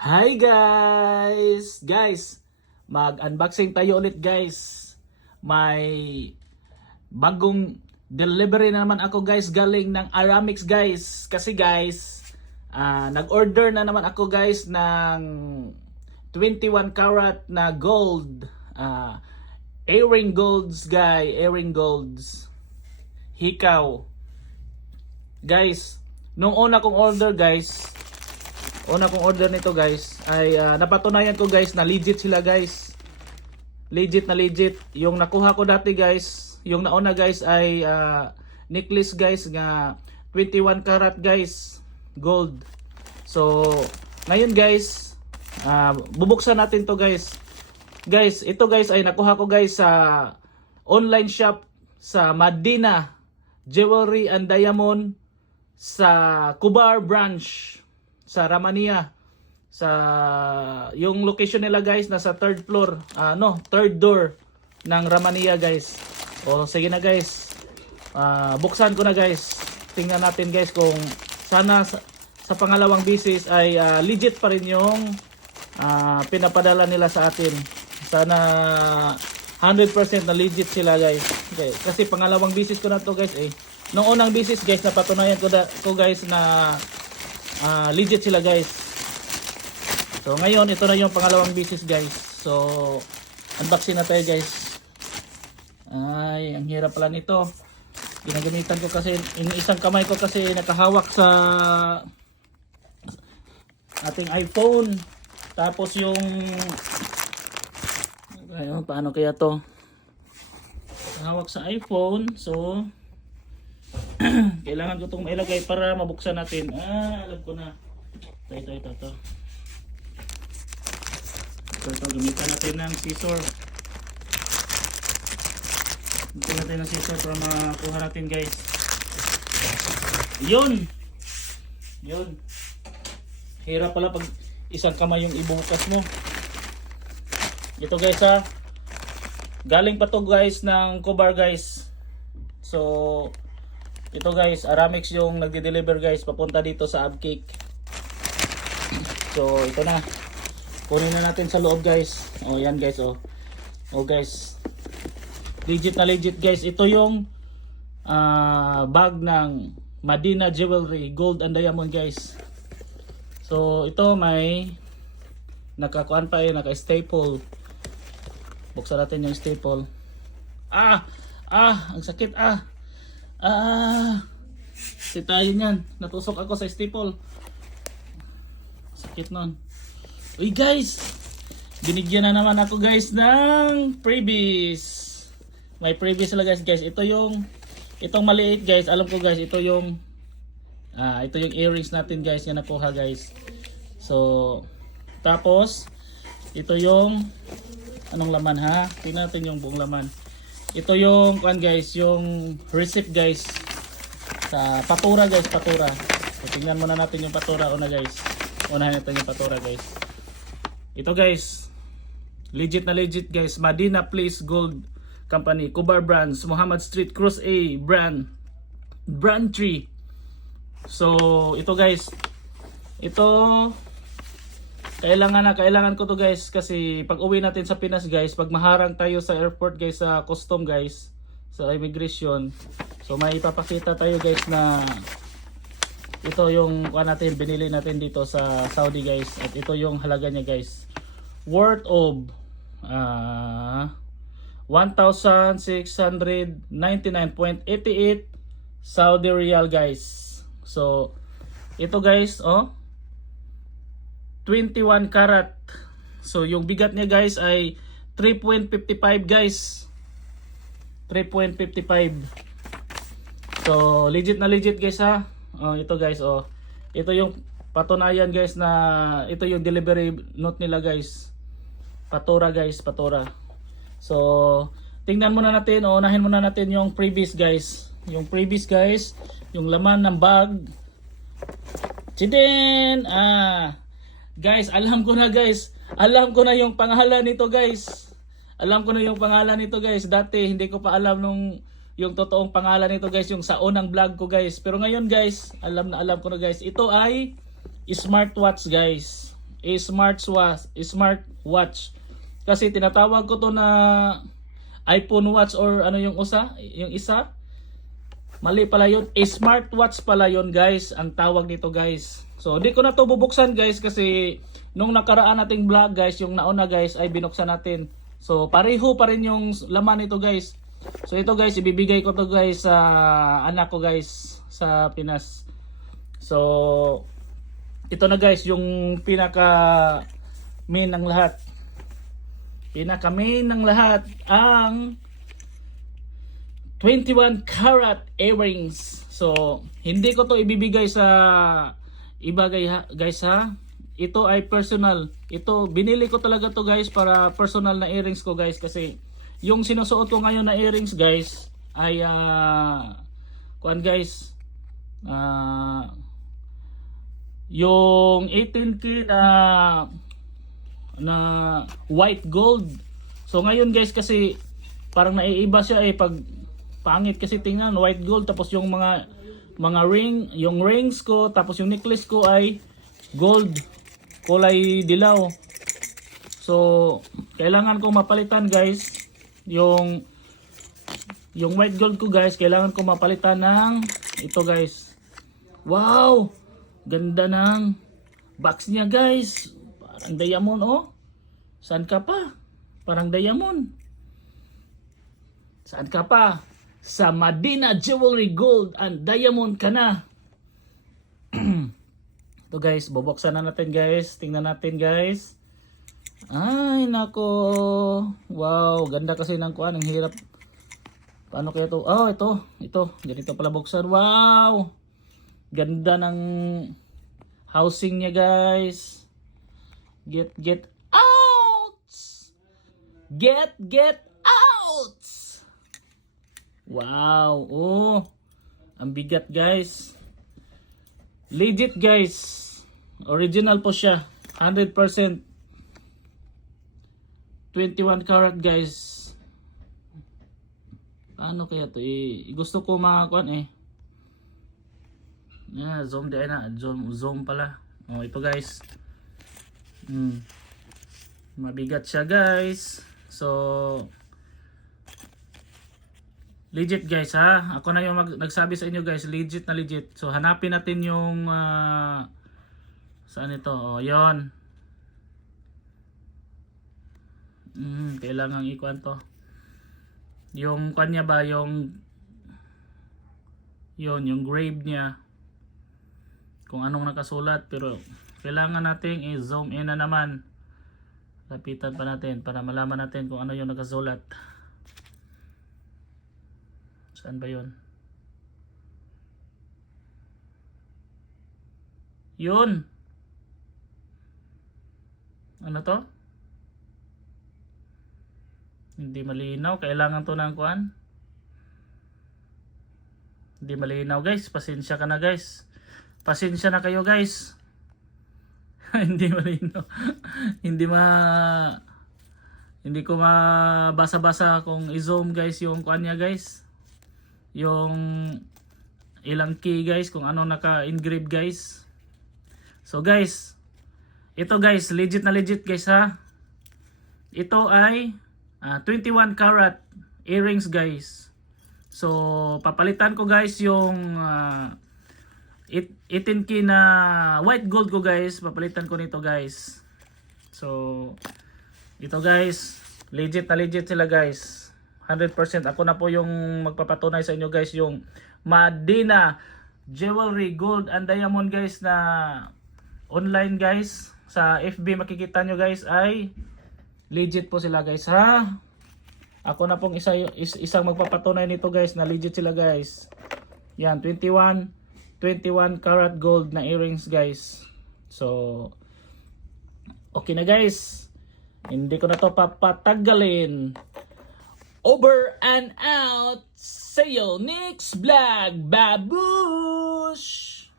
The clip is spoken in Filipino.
Hi guys! Guys, mag-unboxing tayo ulit guys. May bagong delivery na naman ako guys galing ng Aramix guys. Kasi guys, nag-order na naman ako guys ng 21 karat na gold. Earring golds guys, earring golds. Hikaw. Guys, nung una kong order guys, nito guys ay napatunayan ko guys na legit sila guys. Legit na legit. Yung nakuha ko dati guys, yung nauna guys ay necklace guys nga 21 karat guys, gold. So, ngayon guys, bubuksan natin to guys. Guys, ito guys ay nakuha ko guys sa online shop sa Madina Jewelry and Diamond sa Kubar branch sa Ramania. Sa yung location nila guys nasa third floor, third door ng Ramania guys. O sige na guys. Buksan ko na guys. Tingnan natin guys kung sana sa pangalawang bisis ay legit pa rin yung pinapadala nila sa atin. Sana 100% na legit sila guys. Okay. Kasi pangalawang bisis ko na to guys eh. Nung unang bisis guys napatunayan ko guys na legit sila guys. So ngayon ito na yung pangalawang bisis guys. So unboxing na tayo guys. Ay, ang hirap pala nito. Ginagamitan ko kasi isang kamay ko kasi nakahawak sa ating iPhone. Tapos yung ayun, paano kaya to? Hawak sa iPhone. So kailangan ko itong mailagay para mabuksan natin. Alam ko na. Ito. Gamitan natin ng scissor. Gamitan natin ng scissor para makuha natin guys. Yun. Hirap pala pag isang kamay yung ibubukas mo. Ito guys galing pa to guys ng Kubar guys. So ito guys, Aramix yung nagde-deliver guys papunta dito sa Abcake. So ito na. Kunin na natin sa loob guys. Oh yan guys oh. Oh guys. Legit na legit guys. Ito yung bag ng Madina Jewelry Gold and Diamond guys. So ito may nakakuan pa eh, naka-staple. Buksan natin yung staple. Ang sakit si tayo niyan. Natusok ako sa staple. Sakit nun. Uy guys, binigyan na naman ako guys ng freebies. May freebies sila guys. Ito yung itong maliit guys. Alam ko guys, ito yung earrings natin guys na nakuha guys. So tapos ito yung anong laman ha? Tingnan natin yung buong laman. Ito yung guys, yung receipt guys sa patura guys, patura. So, tingnan muna natin yung patura una guys. Unahin natin yung patura guys. Ito guys, legit na legit guys. Madina Place Gold Company, Kubar Brands, Muhammad Street, Cross A, brand 3. So ito guys, ito kailangan ko to guys kasi pag uwi natin sa Pinas guys, pag maharang tayo sa airport guys, sa custom guys, sa immigration, so may ipapakita tayo guys na ito yung natin binili natin dito sa Saudi guys, at ito yung halaga niya guys, worth of 1,699.88 Saudi Riyal guys. So ito guys 21 karat. So yung bigat niya guys ay 3.55 guys. 3.55. So legit na legit guys ha. Ito guys ito yung patunayan guys na ito yung delivery note nila guys. Patura guys, patura. So tingnan muna natin, unahin muna natin yung previous guys. Yung previous guys, yung laman ng bag. Chidin! Guys, alam ko na guys. Alam ko na yung pangalan nito guys. Dati hindi ko pa alam yung totoong pangalan nito guys, yung sa unang vlog ko guys. Pero ngayon guys, alam ko na guys. Ito ay smartwatch guys. smartwatch. Kasi tinatawag ko to na iPhone watch or ano yung isa. Mali pala yun. Smartwatch pala yun guys. Ang tawag nito guys. So di ko na to bubuksan guys kasi nung nakaraan nating vlog guys, yung nauna guys ay binuksan natin. So pareho pa rin yung laman nito guys. So ito guys, ibibigay ko to guys sa anak ko guys sa Pinas. So ito na guys yung pinaka main ng lahat. Pinaka main ng lahat ang 21 karat earrings. So hindi ko to ibibigay sa iba guys ha. Ito ay personal. Ito binili ko talaga to guys para personal na earrings ko guys kasi yung sinusuot ko ngayon na earrings guys ay kuan guys yung 18K na white gold. So ngayon guys kasi parang naiiba siya pag pangit kasi tingnan white gold tapos yung mga ring, yung rings ko tapos yung necklace ko ay gold kulay dilaw. So kailangan ko mapalitan guys yung white gold ko guys, kailangan ko mapalitan ng ito guys. Wow! Ganda ng box niya guys. Parang diamond oh. Saan ka pa? Parang diamond. Saan ka pa? Sa Madina Jewelry Gold and Diamond ka na. Ito guys, bubuksan na natin guys. Tingnan natin guys. Ay nako. Wow, ganda kasi ng kuan, ang hirap. Paano kaya to? Oh, ito. Ganito pala buksan. Wow. Ganda ng housing niya guys. Get out. Get out. Wow. Oh. Ang bigat guys. Legit guys. Original po siya. 100%. 21 karat guys. Ano kaya to gusto ko makakuan zoom di na, zoom pala. Oh, ito guys. Mabigat siya guys. So legit guys ha. Ako na yung nagsabi sa inyo guys, legit na legit. So hanapin natin yung saan ito? Oh, 'yon. Kailangan ikuan to. Yung kanya ba yung grave niya. Kung anong nakasulat pero kailangan nating i-zoom in na naman. Lapitan pa natin para malaman natin kung ano yung nakasulat. Saan ba 'yon? Yun. Ano to? Hindi malinaw. Kailangan to ng kuan. Hindi malinaw guys. Pasensya ka na guys. Pasensya na kayo guys. Hindi malinaw. Hindi ko mabasa-basa kung i-zoom guys yung kuan niya guys. Yung ilang key guys. Kung ano naka-engrave guys. So guys. Ito guys. Legit na legit guys ha. Ito ay 21 karat earrings guys. So papalitan ko guys yung 18K na white gold ko guys. Papalitan ko nito guys. So ito guys, legit na legit sila guys. 100% ako na po yung magpapatunay sa inyo guys yung Madina Jewelry Gold and Diamond guys na online guys. Sa FB makikita nyo guys ay legit po sila guys ha. Ako na pong isang magpapatunay nito guys na legit sila guys. Yan 21 karat gold na earrings guys. So okay na guys. Hindi ko na to papatagalin. Over and out. See you next vlog. Babush!